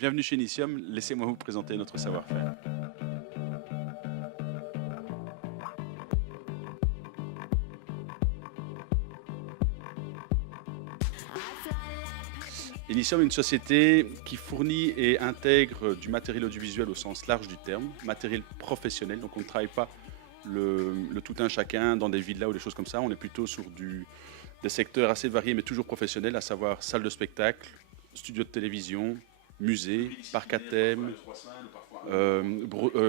Bienvenue chez Initium, laissez-moi vous présenter notre savoir-faire. Initium est une société qui fournit et intègre du matériel audiovisuel au sens large du terme, matériel professionnel, donc on ne travaille pas le tout un chacun dans des villas ou des choses comme ça, on est plutôt sur des secteurs assez variés mais toujours professionnels, à savoir salle de spectacle, studio de télévision, musée, parc à thème,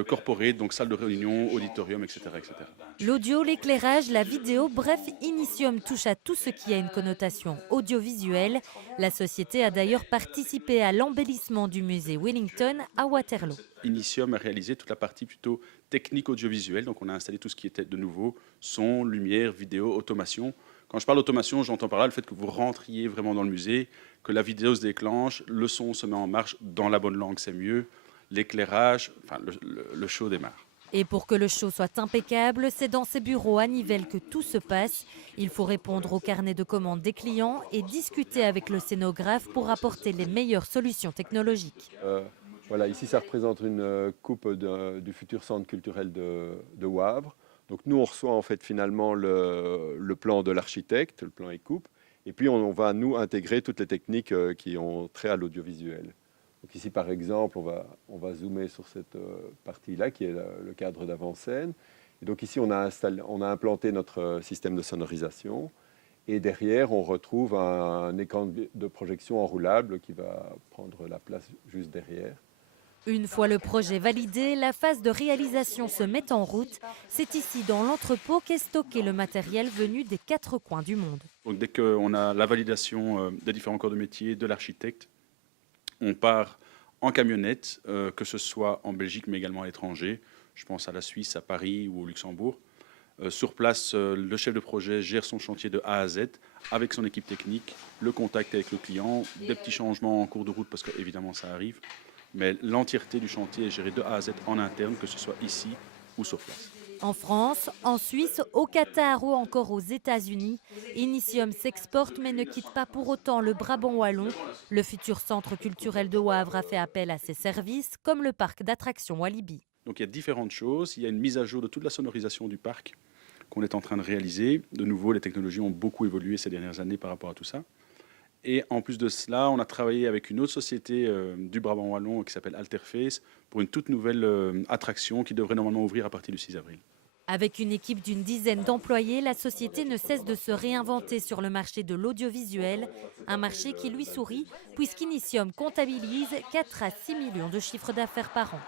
corporate, donc salle de réunion, auditorium, etc., etc. L'audio, l'éclairage, la vidéo, bref, Initium touche à tout ce qui a une connotation audiovisuelle. La société a d'ailleurs participé à l'embellissement du musée Wellington à Waterloo. Initium a réalisé toute la partie plutôt technique audiovisuelle, donc on a installé tout ce qui était de nouveau, son, lumière, vidéo, automation. Quand je parle d'automation, j'entends par là le fait que vous rentriez vraiment dans le musée, que la vidéo se déclenche, le son se met en marche, dans la bonne langue c'est mieux, l'éclairage, enfin le show démarre. Et pour que le show soit impeccable, c'est dans ces bureaux à Nivelles que tout se passe. Il faut répondre au carnet de commandes des clients et discuter avec le scénographe pour apporter les meilleures solutions technologiques. Voilà, ici ça représente une coupe du futur centre culturel de Wavre. Donc nous on reçoit en fait finalement le plan de l'architecte, le plan et coupe, et puis on va nous intégrer toutes les techniques qui ont trait à l'audiovisuel. Donc ici par exemple on va zoomer sur cette partie-là qui est le cadre d'avant-scène. Et donc ici on a implanté notre système de sonorisation. Et derrière, on retrouve un écran de projection enroulable qui va prendre la place juste derrière. Une fois le projet validé, la phase de réalisation se met en route. C'est ici, dans l'entrepôt, qu'est stocké le matériel venu des 4 coins du monde. Donc dès qu'on a la validation des différents corps de métier, de l'architecte, on part en camionnette, que ce soit en Belgique mais également à l'étranger. Je pense à la Suisse, à Paris ou au Luxembourg. Sur place, le chef de projet gère son chantier de A à Z avec son équipe technique, le contact avec le client, des petits changements en cours de route parce qu'évidemment ça arrive. Mais l'entièreté du chantier est gérée de A à Z en interne, que ce soit ici ou sur place. En France, en Suisse, au Qatar ou encore aux États-Unis, Initium s'exporte mais ne quitte pas pour autant le Brabant wallon. Le futur centre culturel de Wavre a fait appel à ses services, comme le parc d'attractions Walibi. Donc il y a différentes choses. Il y a une mise à jour de toute la sonorisation du parc qu'on est en train de réaliser. De nouveau, les technologies ont beaucoup évolué ces dernières années par rapport à tout ça. Et en plus de cela, on a travaillé avec une autre société du Brabant wallon qui s'appelle Alterface pour une toute nouvelle attraction qui devrait normalement ouvrir à partir du 6 avril. Avec une équipe d'une dizaine d'employés, la société ne cesse de se réinventer sur le marché de l'audiovisuel, un marché qui lui sourit puisqu'Initium comptabilise 4 à 6 millions de chiffres d'affaires par an.